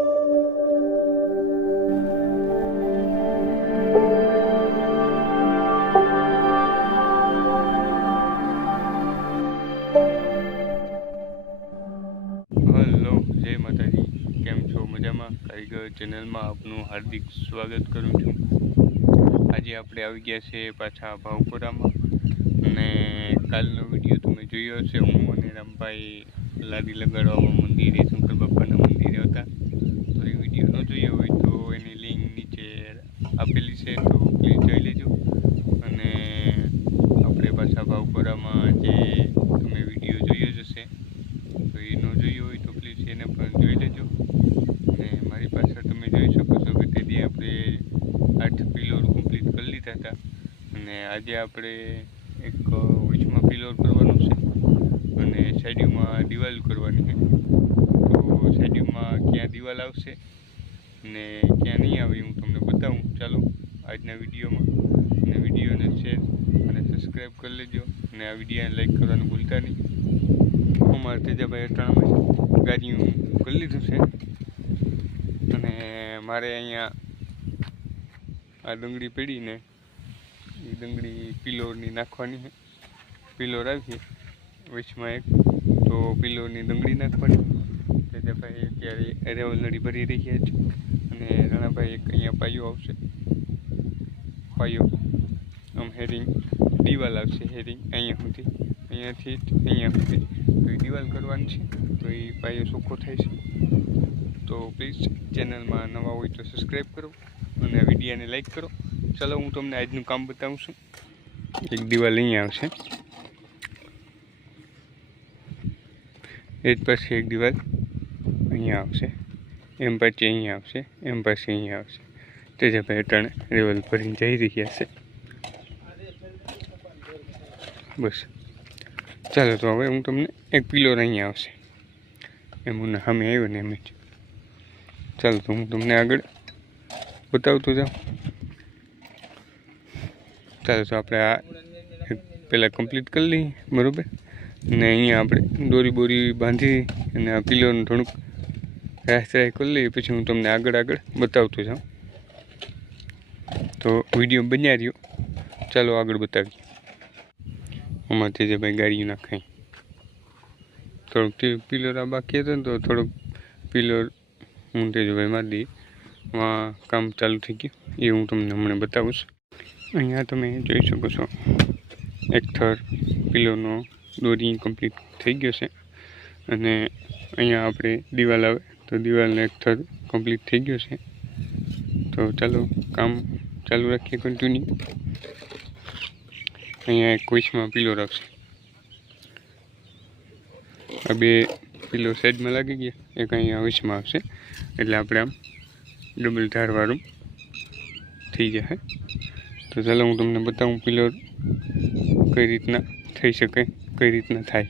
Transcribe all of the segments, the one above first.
Hello, જય માતાજી. કેમ છો? મજામાં? કારીગર ચેનલમાં આપનું હાર્દિક સ્વાગત કરું છું. આજે આપણે આવી ગયા છે પાછા ભાવપુરામાં, અને કાલનો વિડીયો તમે જોયો હશે. હું અને રામભાઈ લાદી લગાડવામાં મંદિરે, શંકર બાપાના મંદિરે હતા. તો એ વિડીયો ન જોયો હોય તો એની લિંક નીચે આપેલી છે, તો પ્લીઝ જોઈ લેજો. અને આપણે પાછા ભાવપુરામાં જે તમે વિડીયો જોયો જ હશે, તો એ ન જોયું હોય તો પ્લીઝ એને પણ જોઈ લેજો. અને મારી પાછળ તમે જોઈ શકો છો કે તેથી આપણે 8 પિલોર કમ્પ્લીટ કરી લીધા હતા, અને આજે આપણે એક વચમાં પિલોર કરવાનું છે અને સાઈડમાં દિવાલ કરવાની છે. તો સાઈડમાં ક્યાં દિવાલ આવશે ને ક્યાં નહીં આવે હું તમને બતાવું. ચાલો આજના વિડીયોમાં, અને વિડીયોને શેર અને સબસ્ક્રાઈબ કરી લેજો, અને આ વિડીયોને લાઈક કરવાનું ભૂલતા નહીં. અમારે તેજાભાઈ અટાણામાં ગાડીઓ કરી લીધું છે, અને મારે અહીંયા આ ડુંગળી પડીને એ ડુંગળી પિલોરની નાખવાની છે. પિલોર આવીએ વચમાં એક, તો પિલોરની ડુંગળી નાખવાની. તેજાભાઈ અત્યારે રેવલ નળી ભરી રહ્યા છે, અને રાણાભાઈ એક અહીંયા પાયો આવશે. પાયો આમ હેરિંગ દિવાલ આવશે, હેરિંગ અહીંયા સુધી, અહીંયાથી અહીંયા સુધી તો એ દિવાલ કરવાની છે. તો એ પાયો ચોખ્ખો થાય છે. તો પ્લીઝ ચેનલમાં નવા હોય તો સબસ્ક્રાઈબ કરો અને આ વિડીયોને લાઈક કરો. ચાલો હું તમને આજનું કામ બતાવું છું. એક દિવાલ અહીંયા આવશે, એ જ પછી એક દિવાલ અહીંયા આવશે, એમ પછી અહીંયા આવશે, એમ પછી અહીંયા આવશે. તેજાભાઈ અટાણે રેવલ ભરીને જઈ રહ્યા છે. બસ ચાલો, તો હવે હું તમને એક પિલોર અહીંયા આવશે એમ હું સામે આવ્યો ને એમ જ. ચાલો, તો હું તમને આગળ બતાવતો જાઉં. ચાલો, તો આપણે આ પહેલાં કમ્પ્લીટ કરી લઈએ, બરાબર. અને અહીંયા આપણે દોરી બોરી બાંધી અને આ પિલોરનું થોડુંક રાહ કરી લઈએ, પછી હું તમને આગળ બતાવતો જાઉં. તો વિડીયો બન્યા રહ્યો. ચાલો આગળ બતાવીએ. અમારે તેજાભાઈ ગાડીઓ નાખાય. થોડુંક પિલોર આ બાકી હતો ને, તો થોડુંક પિલોર હું તેજાભાઈ મારી દઈએ. માં કામ ચાલુ થઈ ગયું, એ હું તમને હમણાં બતાવું છું. અહીંયા તમે જોઈ શકો છો એક થર પિલોરનો દોરી કમ્પ્લીટ થઈ ગયો છે, અને અહીંયા આપણે દિવાલ આવે તો દિવાલનો એક થર કમ્પ્લીટ થઈ ગયો છે. તો ચાલો કામ ચાલુ રાખીએ કન્ટિન્યુ. અહીંયા એક વચમાં પિલોર આવશે. આ બે પિલોર સાઈડમાં લાગી ગયા, એક અહીંયા વચમાં આવશે, એટલે આપણે આમ ડબલ ધારવાળું થઈ જશે. તો ચાલો હું તમને બતાવું પિલોર કઈ રીતના થઈ શકે, કઈ રીતના થાય.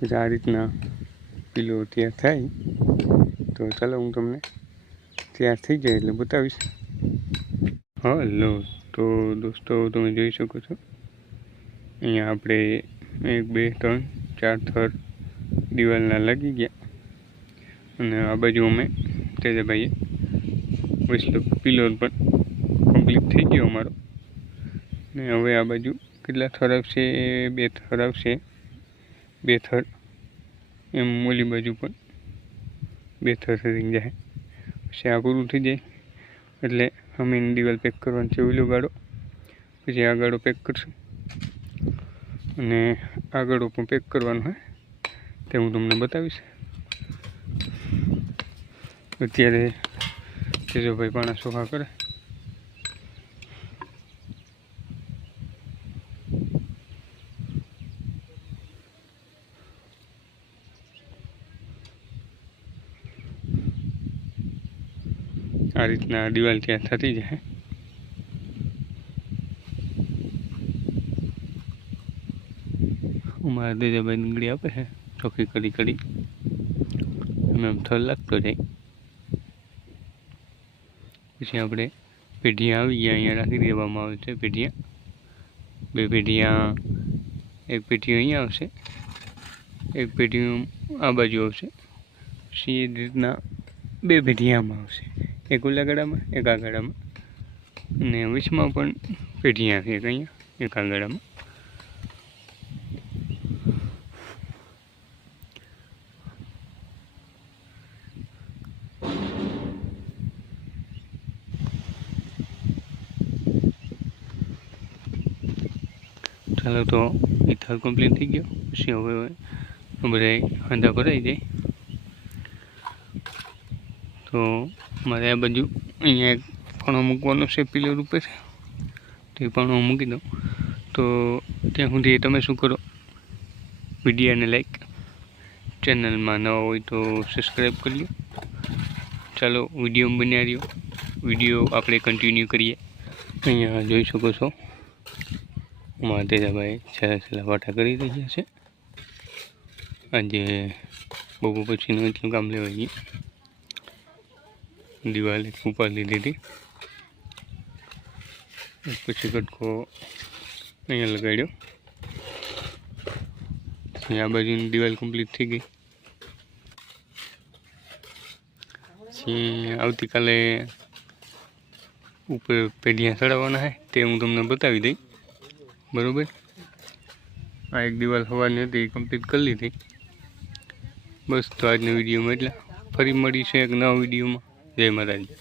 પછી આ રીતના પીલો તૈયાર થાય તો ચાલો હું તમને તૈયાર થઈ જાય એટલે બતાવીશ. હલો, તો દોસ્તો તમે જોઈ શકો છો અહીંયા આપણે 1 2 3 4 થર દિવાલના લાગી ગયા અને આ બાજુ અમે તેજાભાઈએ વસલો પીલો પણ કમ્પ્લીટ થઈ ગયો અમારો. ને હવે આ બાજુ કેટલા થર આવશે? 2 થર આવશે, 2 થર એમ ઓલી બાજુ પણ 2 થર થઈ જાય. પછી આ પૂરું થઈ જાય એટલે અમે દિવાલ પેક કરવાનું છે. ઓલો ગાળો પછી આ ગાળો પેક કરશું અને આ ગાળો પણ પેક કરવાનો હોય તે હું તમને બતાવીશ. અત્યારે તેજોભાઈ પાણા સોખા કરે. આ રીતના દિવાલ ત્યાં થતી જાય. અમારા તેજાભાઈ ડુંગળી આપે છે ચોખ્ખી કરી કરી એમ થર લાગતો જાય. પછી આપણે પેઢિયા આવી ગયા, અહીંયા રાખી દેવામાં આવે છે પેઢિયા. 2 પેઢિયા, એક પેઢી અહીંયા આવશે, એક પેઢી આ બાજુ આવશે. પછી એ રીતના 2 પેઢિયામાં આવશે, એક ઓલા ગાળામાં એક આ ગાળામાં અને વચમાં પણ પેઢિયા છે, એક અહીંયા એક આ ગાળામાં. ચાલો તો એ થર કમ્પ્લીટ થઈ ગયો. પછી હવે બધા હાંધા ભરાઈ જાય તો મારે આ બાજુ અહીંયા એક પણો મૂકવાનો છે પીલો રૂપે છે, તો એ પણો મૂકી દઉં. તો ત્યાં સુધી તમે શું કરો, વિડીયોને લાઈક, ચેનલમાં નવા હોય તો સબસ્ક્રાઈબ કરી લો. ચાલો વિડીયો બન્યા રહ્યો, વિડીયો આપણે કન્ટિન્યુ કરીએ. અહીંયા જોઈ શકો છો અમારા તેજાભાઈ છેલ્લા વાટા કરી રહ્યા છે. આજે બપોર પછીનું એટલું કામ લેવાઈ ગયું. દિવાલ એક ઉપાડી દીધી, પછી કટકો અહીંયા લગાડ્યો. પછી આ બાજુની દિવાલ કમ્પ્લીટ થઈ ગઈ. પછી આવતીકાલે ઉપર પેઢિયા ચડાવવાના છે તે હું તમને બતાવી દઈ. બરાબર, આ એક દિવાલ સવારની હતી એ કમ્પ્લીટ કરી લીધી. બસ તો આજના વિડીયોમાં એટલા. ફરી મળીશું એક નવા વિડીયોમાં. જય માતાજી.